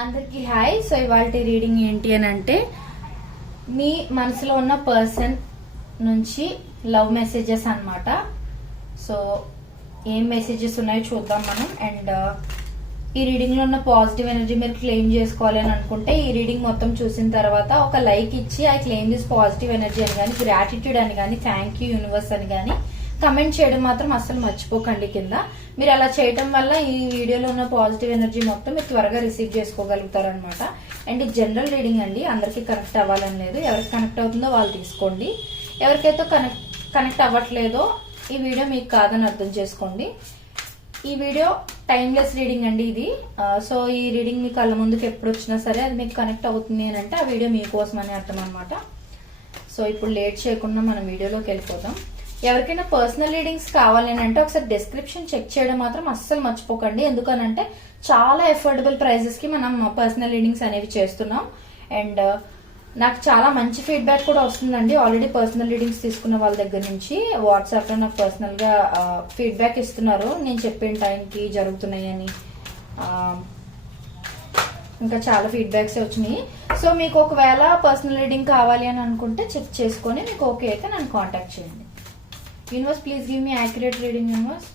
అందరికీ hi. So ఇవాళ reading ఏంటి అని అంటే, మీ మనసులో ఉన్న పర్సన్ నుంచి లవ్ మెసేజెస్ అన్నమాట. సో ఏం మెసేజెస్ ఉన్నాయో చూద్దాం మనం. అండ్ ఈ రీడింగ్ లో ఉన్న పాజిటివ్ ఎనర్జీ మీరు క్లెయిమ్ చేసుకోవాలి అని అనుకుంటే, ఈ రీడింగ్ మొత్తం చూసిన తర్వాత ఒక లైక్ ఇచ్చి I claim this positive energy అని కానీ, గ్రాటిట్యూడ్ అని కానీ, థ్యాంక్ యూ యూనివర్స్ అని కానీ కమెంట్ చేయడం మాత్రం అస్సలు మర్చిపోకండి కింద. మీరు అలా చేయడం వల్ల ఈ వీడియోలో ఉన్న పాజిటివ్ ఎనర్జీ మొత్తం మీరు త్వరగా రిసీవ్ చేసుకోగలుగుతారు అనమాట. అండ్ ఇది జనరల్ రీడింగ్ అండి, అందరికీ కనెక్ట్ అవ్వాలని లేదు. ఎవరికి కనెక్ట్ అవుతుందో వాళ్ళు తీసుకోండి. ఎవరికైతే కనెక్ట్ అవ్వట్లేదో ఈ వీడియో మీకు కాదని అర్థం చేసుకోండి. ఈ వీడియో టైమ్లెస్ రీడింగ్ అండి ఇది. సో ఈ రీడింగ్ మీ కళ్ళ ముందుకు ఎప్పుడు వచ్చినా సరే అది మీకు కనెక్ట్ అవుతుంది అని అంటే ఆ వీడియో మీకోసం అని అర్థం అనమాట. సో ఇప్పుడు లేట్ చేయకుండా మనం వీడియోలోకి వెళ్ళిపోతాం. ఎవరికైనా పర్సనల్ రీడింగ్స్ కావాలి అని అంటే ఒకసారి డిస్క్రిప్షన్ చెక్ చేయడం మాత్రం అస్సలు మర్చిపోకండి. ఎందుకనంటే చాలా అఫోర్డబుల్ ప్రైజెస్ కి మనం పర్సనల్ రీడింగ్స్ అనేవి చేస్తున్నాం. అండ్ నాకు చాలా మంచి ఫీడ్బ్యాక్ కూడా వస్తుందండి. ఆల్రెడీ పర్సనల్ రీడింగ్స్ తీసుకున్న వాళ్ళ దగ్గర నుంచి వాట్సాప్ లో నాకు పర్సనల్ గా ఫీడ్బ్యాక్ ఇస్తున్నారు, నేను చెప్పిన టైంకి జరుగుతున్నాయని. ఇంకా చాలా ఫీడ్బ్యాక్స్ వచ్చినాయి. సో మీకు ఒకవేళ పర్సనల్ రీడింగ్ కావాలి అని అనుకుంటే చెక్ చేసుకొని మీకు ఓకే అయితే నన్ను కాంటాక్ట్ చేయండి. Universe please give me accurate reading. Universe,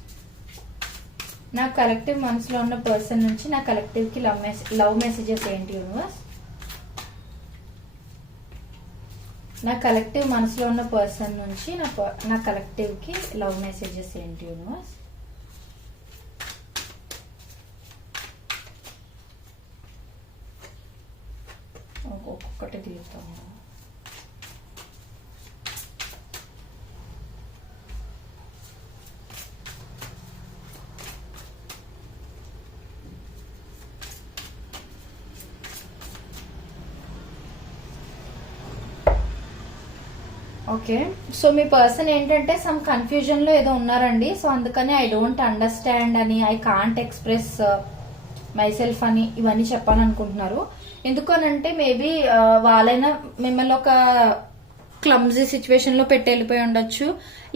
నా కలెక్టివ్ మనసులో ఉన్న పర్సన్ నుంచి నా కలెక్టివ్ కి లవ్ మెసేజెస్ ఏంటి యూనివర్స్? నా కలెక్టివ్ మనసులో ఉన్న పర్సన్ నుంచి నా కలెక్టివ్ కి లవ్ మెసేజెస్ ఏంటి యూనివర్స్? ఒక్కొక్కటి తీరుతాము. ఓకే, సో మీ పర్సన్ ఏంటంటే సమ్ కన్ఫ్యూజన్ లో ఏదో ఉన్నారండి. సో అందుకని ఐ డోంట్ అండర్స్టాండ్ అని, I can't express my self అని ఇవన్నీ చెప్పాలనుకుంటున్నారు. ఎందుకనంటే మేబీ వాళ్ళైనా మిమ్మల్ని ఒక క్లమ్జీ సిచ్యువేషన్ లో పెట్టి వెళ్ళిపోయి ఉండొచ్చు,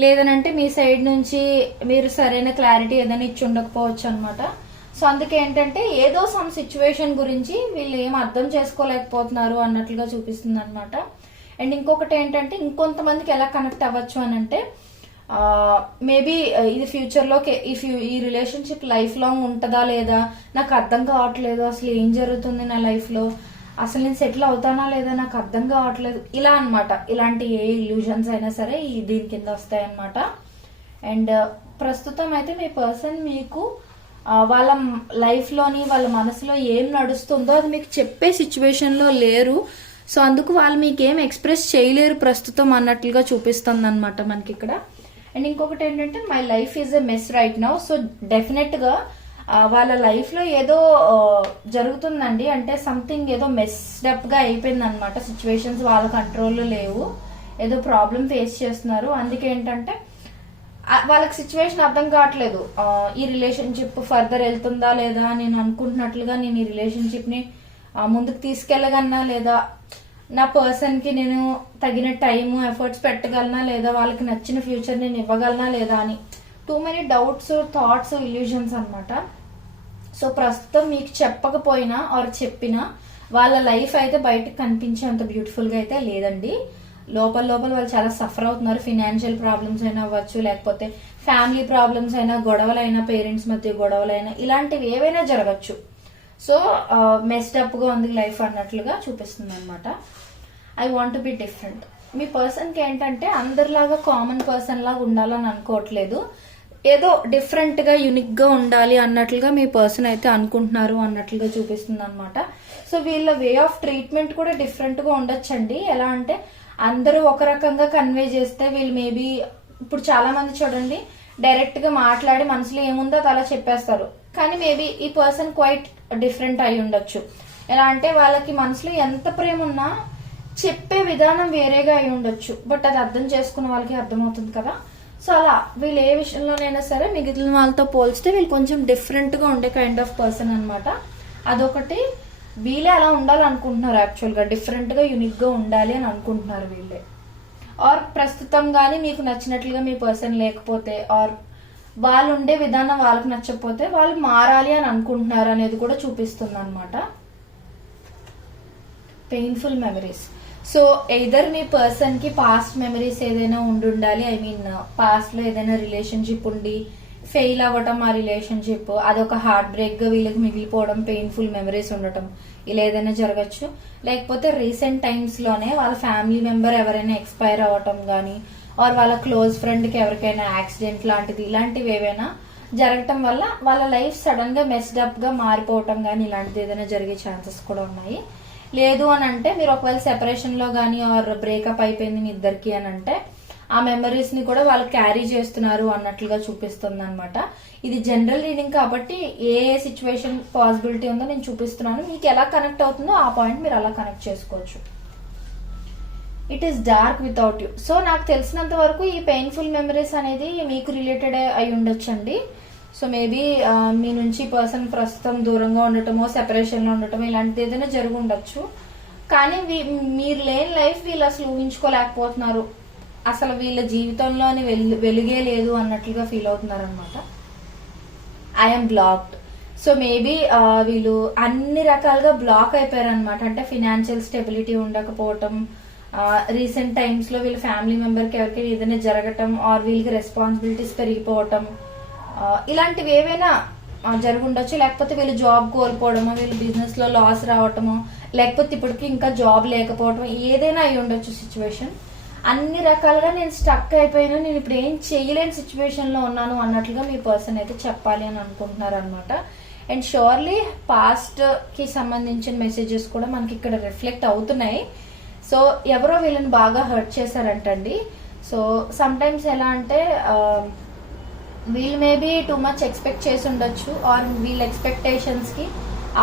లేదనంటే మీ సైడ్ నుంచి మీరు సరైన క్లారిటీ ఏదైనా ఇచ్చి ఉండకపోవచ్చు అనమాట. సో అందుకే ఏంటంటే ఏదో సమ్ సిచ్యువేషన్ గురించి వీళ్ళు ఏం అర్థం చేసుకోలేకపోతున్నారు అన్నట్లుగా చూపిస్తుంది అనమాట. అండ్ ఇంకొకటి ఏంటంటే ఇంకొంతమందికి ఎలా కనెక్ట్ అవ్వచ్చు అని అంటే, మేబీ ఇది ఫ్యూచర్ లో ఈ రిలేషన్షిప్ లైఫ్ లాంగ్ ఉంటుందా లేదా నాకు అర్థం కావట్లేదు, అసలు ఏం జరుగుతుంది నా లైఫ్ లో, అసలు నేను సెటిల్ అవుతానా లేదా నాకు అర్థం కావట్లేదు, ఇలా అనమాట. ఇలాంటి ఏ ఇల్యూజన్స్ అయినా సరే దీని కింద వస్తాయన్నమాట. అండ్ ప్రస్తుతం అయితే మీ పర్సన్ మీకు వాళ్ళ లైఫ్ లోని వాళ్ళ మనసులో ఏం నడుస్తుందో అది మీకు చెప్పే సిచ్యువేషన్ లో లేరు. సో అందుకు వాళ్ళు మీకు ఏం ఎక్స్ప్రెస్ చేయలేరు ప్రస్తుతం అన్నట్లుగా చూపిస్తుంది అనమాట మనకి ఇక్కడ. అండ్ ఇంకొకటి ఏంటంటే my life is a mess right now. So definite గా వాళ్ళ లైఫ్ లో ఏదో జరుగుతుందండి, అంటే సంథింగ్ ఏదో మెస్డప్ గా అయిపోయింది అనమాట. సిచ్యువేషన్స్ వాళ్ళ కంట్రోల్లో లేవు, ఏదో ప్రాబ్లం ఫేస్ చేస్తున్నారు. అందుకే ఏంటంటే వాళ్ళకి సిచ్యువేషన్ అర్థం కావట్లేదు, ఈ రిలేషన్షిప్ ఫర్దర్ వెళ్తుందా లేదా, నేను అనుకుంటున్నట్లుగా నేను ఈ రిలేషన్షిప్ ని ముందుకు తీసుకెళ్లగలనా లేదా, నా పర్సన్ కి నేను తగిన టైం ఎఫర్ట్స్ పెట్టగలనా లేదా, వాళ్ళకి నచ్చిన ఫ్యూచర్ నేను ఇవ్వగలనా లేదా అని too many doubts, thoughts, illusions అనమాట. సో ప్రస్తుతం మీకు చెప్పకపోయినా ఆర్ చెప్పినా వాళ్ళ లైఫ్ అయితే బయటకు కనిపించేంత బ్యూటిఫుల్ గా అయితే లేదండి. లోపల వాళ్ళు చాలా సఫర్ అవుతున్నారు. ఫినాన్షియల్ ప్రాబ్లమ్స్ అయినా అవ్వచ్చు, లేకపోతే ఫ్యామిలీ ప్రాబ్లమ్స్ అయినా, గొడవలైనా, పేరెంట్స్ మధ్య గొడవలైనా, ఇలాంటివి ఏవైనా జరగచ్చు. సో మెస్డప్ గా ఉంది లైఫ్ అన్నట్లుగా చూపిస్తుంది అనమాట. I want to be different. Me person కి ఏంటంటే అందరిలాగా కామన్ పర్సన్ లాగా ఉండాలని అనుకోవట్లేదు, ఏదో డిఫరెంట్ గా యూనిక్ గా ఉండాలి అన్నట్లుగా మీ పర్సన్ అయితే అనుకుంటున్నారు అన్నట్లుగా చూపిస్తుంది అనమాట. సో వీళ్ళ వే ఆఫ్ ట్రీట్మెంట్ కూడా డిఫరెంట్ గా ఉండొచ్చండి. ఎలా అంటే అందరూ ఒక రకంగా కన్వే చేస్తే వీళ్ళు మేబీ, ఇప్పుడు చాలా మంది చూడండి డైరెక్ట్ గా మాట్లాడి మనసులో ఏముందో అది అలా చెప్పేస్తారు. కానీ మేబీ ఈ పర్సన్ క్వైట్ డిఫరెంట్ అయి ఉండొచ్చు. ఎలా అంటే వాళ్ళకి మనసులో ఎంత ప్రేమ ఉన్నా చెప్పే విధానం వేరేగా అయి ఉండొచ్చు, బట్ అది అర్థం చేసుకున్న వాళ్ళకి అర్థమవుతుంది కదా. సో అలా వీళ్ళు ఏ విషయంలోనైనా సరే మిగిలిన వాళ్ళతో పోల్చితే వీళ్ళు కొంచెం డిఫరెంట్ గా ఉండే కైండ్ ఆఫ్ పర్సన్ అనమాట. అదొకటి, వీళ్ళే అలా ఉండాలనుకుంటున్నారు. యాక్చువల్ గా డిఫరెంట్ గా యూనిక్ గా ఉండాలి అని అనుకుంటున్నారు వీళ్ళే. ఆర్ ప్రస్తుతం గానీ మీకు నచ్చినట్లుగా మీ పర్సన్ లేకపోతే, ఆర్ వాళ్ళు ఉండే విధానం వాళ్ళకి నచ్చకపోతే వాళ్ళు మారాలి అని అనుకుంటున్నారు అనేది కూడా చూపిస్తుంది అనమాట. Painful memories. సో ఎయిదర్ మీ పర్సన్ కి పాస్ట్ మెమరీస్ ఏదైనా ఉండాలి, ఐ మీన్ పాస్ట్ లో ఏదైనా రిలేషన్షిప్ ఉండి ఫెయిల్ అవ్వటం, ఆ రిలేషన్షిప్ అదొక హార్ట్ బ్రేక్ గా వీళ్ళకి మిగిలిపోవడం, పెయిన్ఫుల్ మెమరీస్ ఉండటం, ఇలా ఏదైనా జరగచ్చు. లేకపోతే రీసెంట్ టైమ్స్ లోనే వాళ్ళ ఫ్యామిలీ మెంబర్ ఎవరైనా ఎక్స్పైర్ అవ్వటం గానీ, ఆర్ వాళ్ళ క్లోజ్ ఫ్రెండ్ కి ఎవరికైనా యాక్సిడెంట్ లాంటిది, ఇలాంటివి ఏవైనా జరగటం వల్ల వాళ్ళ లైఫ్ సడన్ గా మెస్డ్ అప్ గా మారిపోవటం గానీ, ఇలాంటిది ఏదైనా జరిగే ఛాన్సెస్ కూడా ఉన్నాయి. లేదు అని అంటే మీరు ఒకవేళ సెపరేషన్ లో గానీ ఆర్ బ్రేకప్ అయిపోయింది మీ ఇద్దరికి అని అంటే ఆ మెమరీస్ ని కూడా వాళ్ళు క్యారీ చేస్తున్నారు అన్నట్లుగా చూపిస్తుంది అనమాట. ఇది జనరల్ రీడింగ్ కాబట్టి ఏ సిచ్యువేషన్ పాసిబిలిటీ ఉందో నేను చూపిస్తున్నాను. మీకు ఎలా కనెక్ట్ అవుతుందో ఆ పాయింట్ మీరు అలా కనెక్ట్ చేసుకోవచ్చు. It is dark without you. So నాకు తెలిసినంత వరకు ఈ పెయిన్ఫుల్ మెమరీస్ అనేది మీకు రిలేటెడ్ అయి ఉండొచ్చండి. సో మేబీ మీ నుంచి పర్సన్ ప్రస్తుతం దూరంగా ఉండటమో, సెపరేషన్ లో ఉండటమో, ఇలాంటిది ఏదైనా జరిగి ఉండొచ్చు. కానీ మీరు లేని లైఫ్ వీళ్ళు అసలు ఊహించుకోలేకపోతున్నారు, అసలు వీళ్ళ జీవితంలోని వెలుగే లేదు అన్నట్లుగా ఫీల్ అవుతున్నారు అనమాట. I'm blocked. సో మేబీ వీళ్ళు అన్ని రకాలుగా బ్లాక్ అయిపోయారు అనమాట. అంటే ఫినాన్షియల్ స్టెబిలిటీ ఉండకపోవటం, రీసెంట్ టైమ్స్ లో వీళ్ళ ఫ్యామిలీ మెంబర్ కి ఎవరికైనా ఏదైనా జరగటం, ఆర్ వీళ్ళకి రెస్పాన్సిబిలిటీస్ పెరిగిపోవటం, ఇలాంటివి ఏవైనా జరుగుండొచ్చు. లేకపోతే వీళ్ళు జాబ్ కోల్పోవడమో, వీళ్ళు బిజినెస్ లో లాస్ రావటమో, లేకపోతే ఇప్పటికి ఇంకా జాబ్ లేకపోవటం, ఏదైనా అయి ఉండొచ్చు సిచ్యువేషన్. అన్ని రకాలుగా నేను స్టక్ అయిపోయాను, నేను ఇప్పుడు ఏం చేయలేని సిచ్యువేషన్ లో ఉన్నాను అన్నట్లుగా మీ పర్సన్ అయితే చెప్పాలి అని అనుకుంటున్నారు అనమాట. అండ్ షూర్లీ పాస్ట్ కి సంబంధించిన మెసేజెస్ కూడా మనకి ఇక్కడ రిఫ్లెక్ట్ అవుతున్నాయి. సో ఎవరో వీళ్ళని బాగా హర్ట్ చేశారంటండి. సో సమ్ టైమ్స్ ఎలా అంటే వీళ్ళు మేబీ టూ మచ్ ఎక్స్పెక్ట్ చేసి ఉండొచ్చు, ఆర్ వీళ్ళ ఎక్స్పెక్టేషన్స్ కి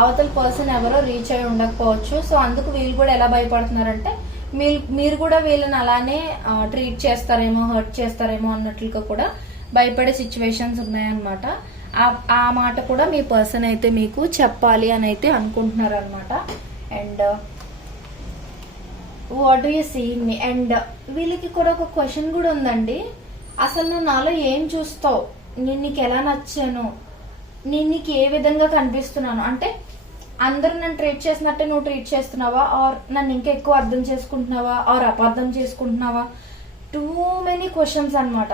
అవతల పర్సన్ ఎవరో రీచ్ అయి ఉండకపోవచ్చు. సో అందుకు వీళ్ళు కూడా ఎలా భయపడుతున్నారంటే మీరు కూడా వీళ్ళని అలానే ట్రీట్ చేస్తారేమో, హర్ట్ చేస్తారేమో అన్నట్లుగా కూడా భయపడే సిచ్యువేషన్స్ ఉన్నాయన్నమాట. ఆ మాట కూడా మీ పర్సన్ అయితే మీకు చెప్పాలి అని అయితే అనుకుంటున్నారు అనమాట. And what do you see me? And వీళ్ళకి కూడా ఒక క్వశ్చన్ కూడా ఉందండి. అసలు నువ్వు నాలో ఏం చూస్తావు, నేను నీకు ఎలా నచ్చాను, నేను నీకు ఏ విధంగా కనిపిస్తున్నాను, అంటే అందరూ నన్ను ట్రీట్ చేసినట్టే నువ్వు ట్రీట్ చేస్తున్నావా, ఆర్ నన్ను ఇంకా ఎక్కువ అర్థం చేసుకుంటున్నావా, ఆర్ అపార్థం చేసుకుంటున్నావా? టూ మెనీ క్వశ్చన్స్ అనమాట.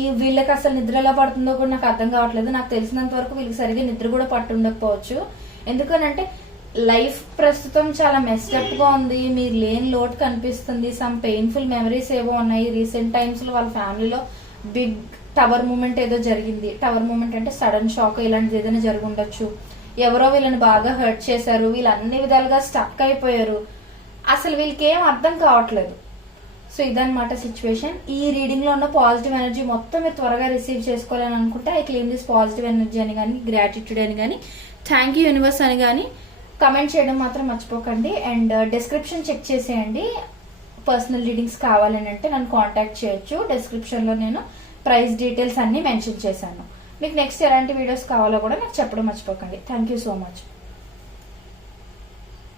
ఈ వీళ్ళకి అసలు నిద్ర ఎలా పడుతుందో కూడా నాకు అర్థం కావట్లేదు. నాకు తెలిసినంత వరకు వీళ్ళకి సరిగ్గా నిద్ర కూడా పట్టుండకపోవచ్చు. ఎందుకనంటే లైఫ్ ప్రస్తుతం చాలా మెస్టప్ గా ఉంది, మీరు లేని లోటు కనిపిస్తుంది, సమ్ పెయిన్ఫుల్ మెమరీస్ ఏవో ఉన్నాయి. రీసెంట్ టైమ్స్ లో వాళ్ళ ఫ్యామిలీలో బిగ్ టవర్ మూమెంట్ ఏదో జరిగింది. టవర్ మూమెంట్ అంటే సడన్ షాక్, ఇలాంటిది ఏదైనా జరిగి ఉండొచ్చు. ఎవరో వీళ్ళని బాగా హర్ట్ చేశారు, వీళ్ళు అన్ని విధాలుగా స్టక్ అయిపోయారు, అసలు వీళ్ళకి ఏం అర్థం కావట్లేదు. సో ఇదన్నమాట సిచ్యువేషన్. ఈ రీడింగ్ లో ఉన్న పాజిటివ్ ఎనర్జీ మొత్తం మీరు త్వరగా రిసీవ్ చేసుకోవాలని అనుకుంటే I claim this positive energy అని కానీ, గ్రాటిట్యూడ్ అని కానీ, థ్యాంక్ యూ యూనివర్స్ అని కానీ కమెంట్ చేయడం మాత్రం మర్చిపోకండి. అండ్ డిస్క్రిప్షన్ చెక్ చేసేయండి. పర్సనల్ రీడింగ్స్ కావాలని అంటే నన్ను కాంటాక్ట్ చేయొచ్చు. డిస్క్రిప్షన్ లో నేను ప్రైస్ డీటెయిల్స్ అన్ని మెన్షన్ చేశాను. మీకు నెక్స్ట్ ఎలాంటి వీడియోస్ కావాలో కూడా నాకు చెప్పడం మర్చిపోకండి. Thank you so much.